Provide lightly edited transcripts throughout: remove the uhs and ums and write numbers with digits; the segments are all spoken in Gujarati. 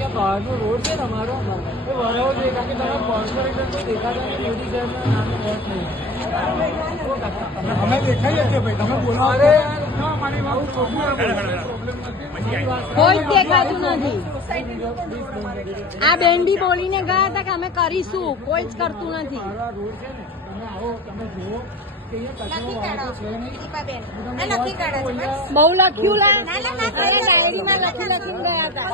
કે બહારનો રોડ છે ને અમારો એ વરાવો જોઈએ કારણ કે તમે કોર્પોરેટર તો દેખાતા નહીં મોદી સાહેબના નામે વોટ નહીં અમે દેખાઈએ છીએ ભાઈ તમે બોલો અરે કોઈ જ દેખાતું નથી. આ બેન બી બોલીને ગયા હતા કે અમે કરીશું, કોઈ જ કરતું નથી. રોડ છે ને તમે આવો તમે જુઓ કે અહીંયા કચરો વાળો છે નહીં. બહુ લખ્યું લા ડાયરીમાં લખીને ગયા હતા.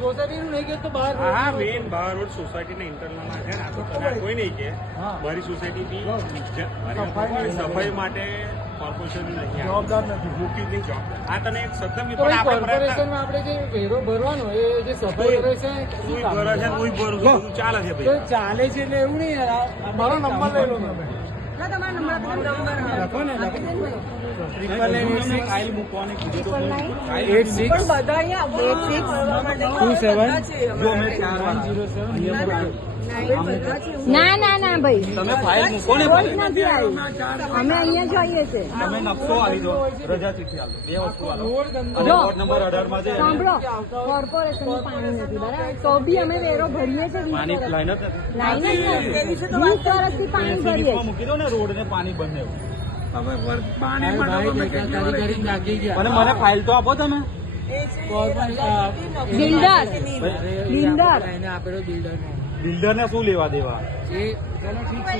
સોસાયટીનું નહીં કે તો બહાર હા મેન બહાર રોડ સોસાયટીના ઇન્ટરનલમાં છે ને. આ તો તમે કોઈ નહીં કે મારી સોસાયટી સફાઈ માટે કોર્પોરેશન જવાબદાર નથી. મૂકી નહીં જવાબદાર. આ તને એક સત્તમ તો એ કોર્પોરેશનમાં આપણે જે વેરો ભરવાનો એ જે સફાઈ કરે છે કોઈ ભરે છે કોઈ ભરું છે બધું ચાલે છે તો ભાઈ. ચાલે છે એટલે એવું નહીં યાર. મારો નંબર લઈ લો તમે. લખો ને ના ના ના ભાઈ, તમે ફાઇલ મૂકો ને કોઈ જ નથી આવી. અમે અહીંયા જોઈએ છે. તમે નકશો આવી દો, રજા ચિઠ્ઠી આપો, બે વસ્તુ આપો. અને જો વોર્ડ નંબર 18 માં છે સાંભળો, કોર્પોરેશનનું પાણી નથી બરાબર, તો બી અમે વેરો ભરીએ છીએ. પાણી લાઈન જ નથી. લાઈન જ નથી. 20 વર્ષથી પાણી ભરીએ છીએ. મૂકી દો ને રોડ ને પાણી બંને. નાખી અને મને ફાઇલ તો આપો તમે. બિલ્ડર બિલ્ડર એને આપેલો બિલ્ડર બિલ્ડર ને શું લેવા દેવા? એ ચલો ઠીક છે.